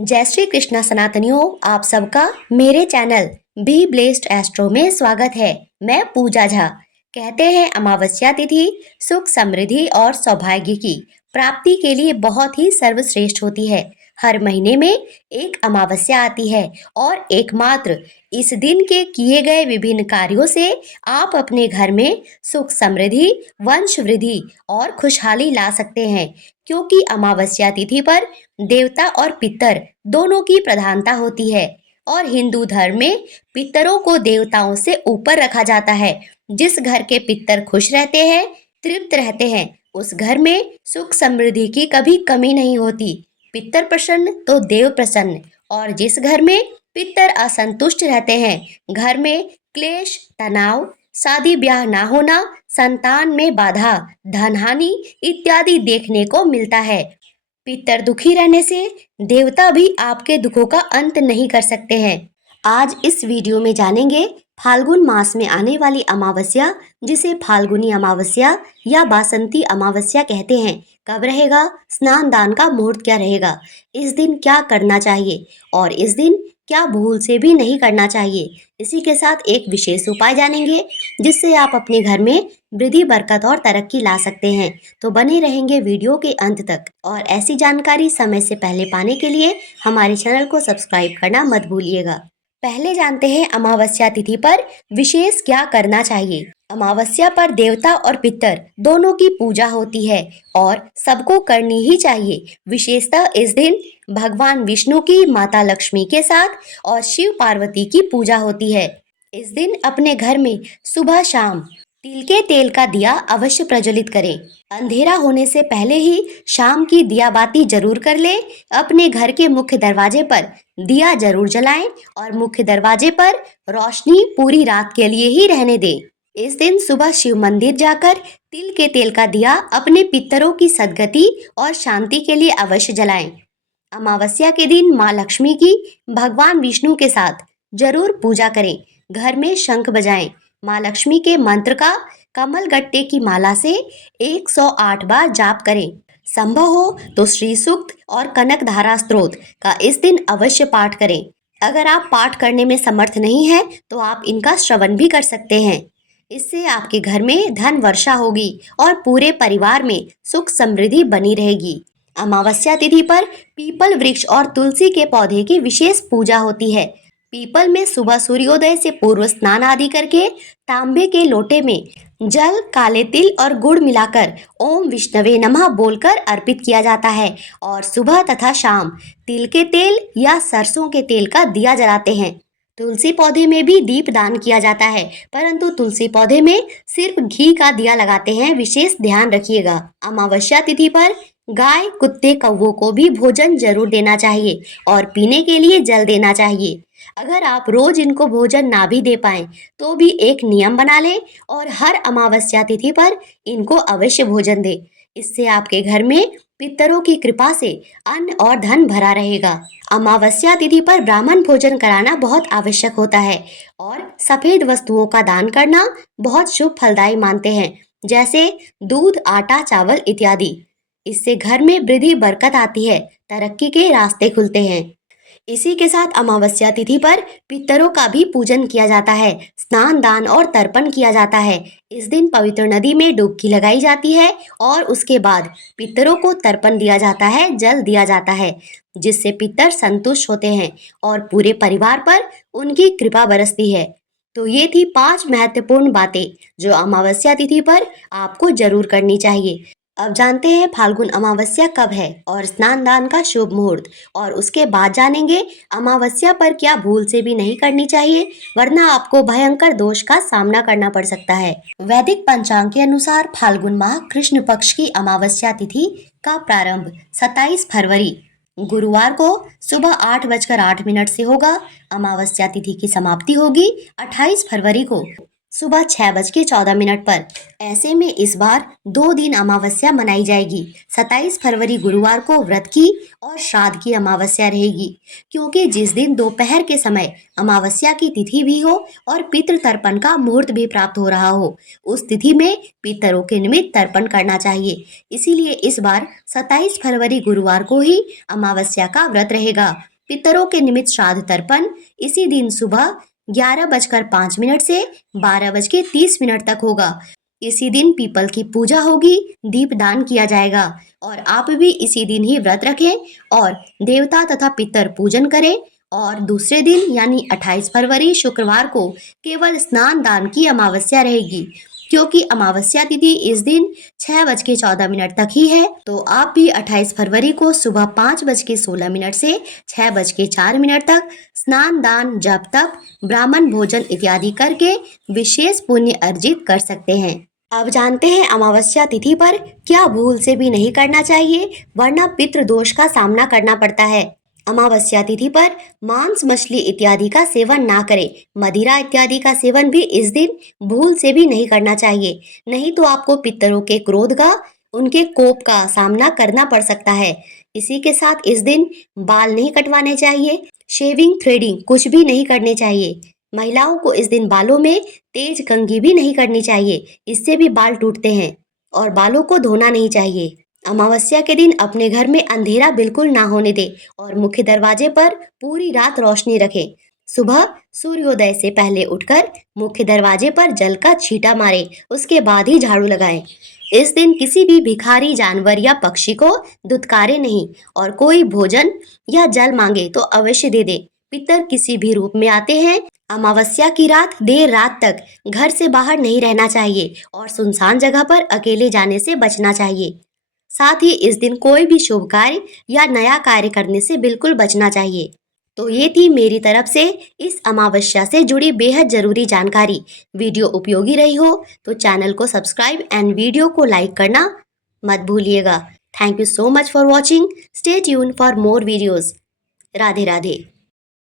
जय श्री कृष्णा सनातनियों, आप सबका मेरे चैनल बी ब्लेस्ड एस्ट्रो में स्वागत है। मैं पूजा झा। कहते हैं अमावस्या तिथि सुख समृद्धि और सौभाग्य की प्राप्ति के लिए बहुत ही सर्वश्रेष्ठ होती है। हर महीने में एक अमावस्या आती है और एकमात्र इस दिन के किए गए विभिन्न कार्यों से आप अपने घर में सुख समृद्धि, वंश वृद्धि और खुशहाली ला सकते हैं। क्योंकि अमावस्या तिथि पर देवता और पितर दोनों की प्रधानता होती है और हिंदू धर्म में पितरों को देवताओं से ऊपर रखा जाता है। जिस घर के पितर खुश रहते हैं, तृप्त रहते हैं, उस घर में सुख समृद्धि की कभी कमी नहीं होती। पितर प्रसन्न तो देव प्रसन्न। और जिस घर में पितर असंतुष्ट रहते हैं, घर में क्लेश, तनाव, शादी ब्याह ना होना, संतान में बाधा, धन हानि इत्यादि देखने को मिलता है। पितर दुखी रहने से देवता भी आपके दुखों का अंत नहीं कर सकते हैं। आज इस वीडियो में जानेंगे फाल्गुन मास में आने वाली अमावस्या, जिसे फाल्गुनी अमावस्या या बासंती अमावस्या कहते हैं, कब रहेगा, स्नान दान का मुहूर्त क्या रहेगा, इस दिन क्या करना चाहिए और इस दिन क्या भूल से भी नहीं करना चाहिए। इसी के साथ एक विशेष उपाय जानेंगे जिससे आप अपने घर में वृद्धि, बरकत और तरक्की ला सकते हैं। तो बने रहेंगे वीडियो के अंत तक। और ऐसी जानकारी समय से पहले पाने के लिए हमारे चैनल को सब्सक्राइब करना मत भूलिएगा। पहले जानते हैं अमावस्या तिथि पर विशेष क्या करना चाहिए। अमावस्या पर देवता और पितर दोनों की पूजा होती है और सबको करनी ही चाहिए। विशेषतः इस दिन भगवान विष्णु की, माता लक्ष्मी के साथ और शिव पार्वती की पूजा होती है। इस दिन अपने घर में सुबह शाम तिल के तेल का दिया अवश्य प्रज्वलित करें। अंधेरा होने से पहले ही शाम की दिया बाती जरूर कर ले। अपने घर के मुख्य दरवाजे पर दिया जरूर जलाएं और मुख्य दरवाजे पर रोशनी पूरी रात के लिए ही रहने दें। इस दिन सुबह शिव मंदिर जाकर तिल के तेल का दिया अपने पितरों की सद्गति और शांति के लिए अवश्य जलाएं। अमावस्या के दिन माँ लक्ष्मी की भगवान विष्णु के साथ जरूर पूजा करें। घर में शंख बजाएं। माँ लक्ष्मी के मंत्र का कमल गट्टे की माला से 108 बार जाप करें। संभव हो तो श्री सूक्त और कनक धारा स्तोत्र का इस दिन अवश्य पाठ करें। अगर आप पाठ करने में समर्थ नहीं हैं तो आप इनका श्रवण भी कर सकते हैं। इससे आपके घर में धन वर्षा होगी और पूरे परिवार में सुख समृद्धि बनी रहेगी। अमावस्या तिथि पर पीपल वृक्ष और तुलसी के पौधे की विशेष पूजा होती है। पीपल में सुबह सूर्योदय से पूर्व स्नान आदि करके तांबे के लोटे में जल, काले तिल और गुड़ मिलाकर ओम विष्णवे नमः बोलकर अर्पित किया जाता है और सुबह तथा शाम तिल के तेल या सरसों के तेल का दिया जलाते हैं। तुलसी पौधे में भी दीप दान किया जाता है, परंतु तुलसी पौधे में सिर्फ घी का दिया लगाते हैं, विशेष ध्यान रखिएगा। अमावस्या तिथि पर गाय, कुत्ते, कौवों को भी भोजन जरूर देना चाहिए और पीने के लिए जल देना चाहिए। अगर आप रोज इनको भोजन ना भी दे पाएं तो भी एक नियम बना लें और हर अमावस्या तिथि पर इनको अवश्य भोजन दें। इससे आपके घर में पितरों की कृपा से अन्न और धन भरा रहेगा। अमावस्या तिथि पर ब्राह्मण भोजन कराना बहुत आवश्यक होता है और सफेद वस्तुओं का दान करना बहुत शुभ फलदायी मानते हैं, जैसे दूध, आटा, चावल इत्यादि। इससे घर में वृद्धि, बरकत आती है, तरक्की के रास्ते खुलते हैं। इसी के साथ अमावस्या तिथि पर पितरों का भी पूजन किया जाता है, स्नान दान और तर्पण किया जाता है। इस दिन पवित्र नदी में डुबकी लगाई जाती है और उसके बाद पितरों को तर्पण दिया जाता है, जल दिया जाता है, जिससे पितर संतुष्ट होते हैं और पूरे परिवार पर उनकी कृपा बरसती है। तो ये थी 5 महत्वपूर्ण बातें जो अमावस्या तिथि पर आपको जरूर करनी चाहिए। अब जानते हैं फाल्गुन अमावस्या कब है और स्नान दान का शुभ मुहूर्त, और उसके बाद जानेंगे अमावस्या पर क्या भूल से भी नहीं करनी चाहिए, वरना आपको भयंकर दोष का सामना करना पड़ सकता है। वैदिक पंचांग के अनुसार फाल्गुन माह कृष्ण पक्ष की अमावस्या तिथि का प्रारंभ 27 फरवरी गुरुवार को सुबह 8:08 से होगा। अमावस्या तिथि की समाप्ति होगी 28 फरवरी को सुबह 6:14 पर। ऐसे में इस बार 2 दिन अमावस्या मनाई जाएगी। 27 फरवरी गुरुवार को व्रत की और श्राद्ध की अमावस्या रहेगी, क्योंकि जिस दिन दोपहर के समय अमावस्या की तिथि भी हो और पितृ तर्पण का मुहूर्त भी प्राप्त हो रहा हो, उस तिथि में पितरों के निमित्त तर्पण करना चाहिए। इसीलिए इस बार 27 फरवरी गुरुवार को ही अमावस्या का व्रत रहेगा। पितरों के निमित्त श्राद्ध तर्पण इसी दिन सुबह 11:05 से 12:30 तक होगा। इसी दिन पीपल की पूजा होगी, दीपदान किया जाएगा और आप भी इसी दिन ही व्रत रखें और देवता तथा पितर पूजन करें। और दूसरे दिन यानी 28 फरवरी शुक्रवार को केवल स्नान दान की अमावस्या रहेगी, क्योंकि अमावस्या तिथि इस दिन 6:14 तक ही है। तो आप भी 28 फरवरी को सुबह 5:16 से 6:04 तक स्नान दान, जप तप, ब्राह्मण भोजन इत्यादि करके विशेष पुण्य अर्जित कर सकते हैं। अब जानते हैं अमावस्या तिथि पर क्या भूल से भी नहीं करना चाहिए, वरना पितृ दोष का सामना करना पड़ता है। अमावस्या तिथि पर मांस, मछली इत्यादि का सेवन ना करें। मदिरा इत्यादि का सेवन भी इस दिन भूल से भी नहीं करना चाहिए, नहीं तो आपको पितरों के क्रोध का, उनके कोप का सामना करना पड़ सकता है। इसी के साथ इस दिन बाल नहीं कटवाने चाहिए, शेविंग, थ्रेडिंग कुछ भी नहीं करने चाहिए। महिलाओं को इस दिन बालों में तेज कंघी भी नहीं करनी चाहिए, इससे भी बाल टूटते हैं। और बालों को धोना नहीं चाहिए। अमावस्या के दिन अपने घर में अंधेरा बिल्कुल ना होने दे और मुख्य दरवाजे पर पूरी रात रोशनी रखें। सुबह सूर्योदय से पहले उठकर मुख्य दरवाजे पर जल का छींटा मारे, उसके बाद ही झाड़ू लगाएं। इस दिन किसी भी भिखारी, जानवर या पक्षी को दुत्कारे नहीं और कोई भोजन या जल मांगे तो अवश्य दे दे। पितर किसी भी रूप में आते हैं। अमावस्या की रात देर रात तक घर से बाहर नहीं रहना चाहिए और सुनसान जगह पर अकेले जाने से बचना चाहिए। साथ ही इस दिन कोई भी शुभ कार्य या नया कार्य करने से बिल्कुल बचना चाहिए। तो ये थी मेरी तरफ से इस अमावस्या से जुड़ी बेहद जरूरी जानकारी। वीडियो उपयोगी रही हो तो चैनल को सब्सक्राइब एंड वीडियो को लाइक करना मत भूलिएगा। Thank you so much for watching. Stay tune for more videos. Radhe Radhe.